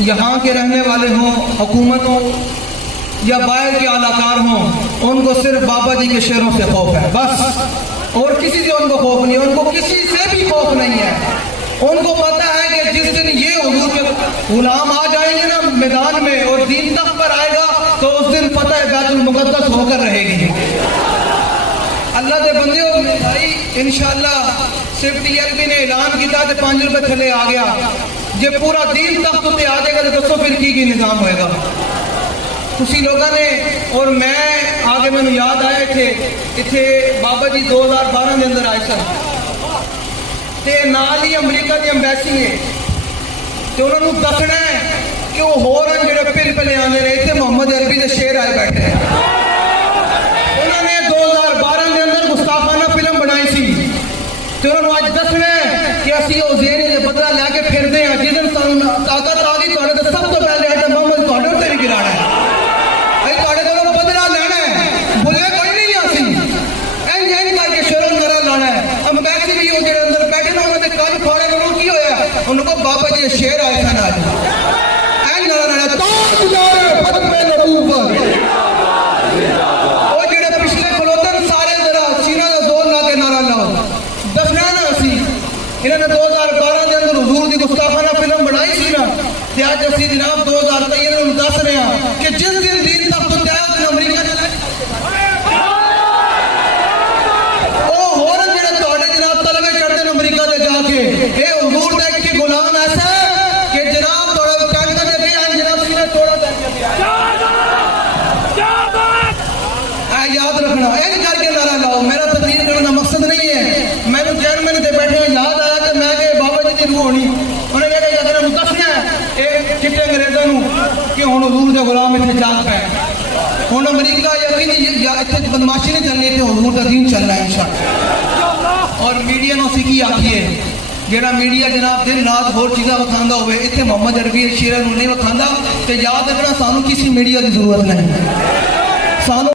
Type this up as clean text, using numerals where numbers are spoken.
यहाँ के रहने वाले हों, हुकूमत हो या बाहर के आलाकार हों, उनको सिर्फ बाबा जी के शेरों से खौफ है बस, और किसी से उनको खौफ नहीं, उनको किसी से भी खौफ नहीं है। उनको पता है कि जिस दिन ये हुजूर के गुलाम आ जाएंगे ना मैदान में और दीन तख्त पर आएगा, तो उस दिन पता है बैतुल मुक़द्दस होकर रहेगी। अल्लाह के बंदे हो भाई, इंशाअल्लाह सिर्फ टीएलबी ने ऐलान किया तो 5 रुपए थले आ गया, जे पूरा दीन तख्त उत्ते आ जाएगा तो दसो फिर की निजाम होएगा। तुसी लोगों ने और मैं आगे मैंने याद आए थे इतने बाबा जी 2012 के अंदर आए सन, ते नाल ही अमरीका की अंबैसी है, तो उन्होंने दसना है कि वो होर जो पिल पिले आने रहे थे मोहम्मद अरबी के शेर आए बैठे हैं। उन्होंने 2012 के अंदर गुस्ताखाना फिल्म बनाई सी, तो उन्होंने अज दसना है कि असं वो जेरे के बदला लैके फिरते हैं, जिस दिन ताकत आ गई तो सब तो पहले आइटम मोहम्मद थोड़े उत्ते भी गिराना है, बदला लेना है, बुले कोई नहीं आसी एंज एंज करके शेरों नारा लाना है। अंबैसी भी जो अंदर बैठे ना उन्होंने कल फाड़े में की होया, उनको बाबा जी शेर आए सन आज एंज नारा लाना ताजदार फतवे नबूवत, वो जेड़े पिछले खलोतन सारे जरा सीना दा जोर ला के नारा लाओ दसना ना असी। इन्होंने 2012 के अंदर हुजूर की गुस्ताखाना फिल्म बनाई सी ना, ते अज असी जनाब 2023 में दस रहे हैं कि जिस दिन दीन तक तो त्याग अमरीका गुलाम ऐसा कि जनाब थोड़ा टंग दे के जनाब सीने तोड़ा याद रखना, इन करके नारा लाओ। मेरा तकरीर करने का मकसद नहीं है, मैंने जैन मैंने बैठे याद आया कि मैं बाबा जी की रूह होनी, उन्हें कहा दसना है चिट्टे अंग्रेजों कि हुण हुजूर के गुलाम इतने जाग पाए, हुण अमरीका यकीन इतने बदमाशी नहीं चलनी, इतने हुजूर का दीन चलना है इंशाअल्लाह। और मीडिया ने सीखी आखिए जेड़ा मीडिया जनाब दिन रात होर चीज़ा विखांदा होवे, इत्थे मोहम्मद अरबी शेर नहीं विखांदा, तो याद रखना सानू किसी मीडिया की जरूरत नहीं, सानू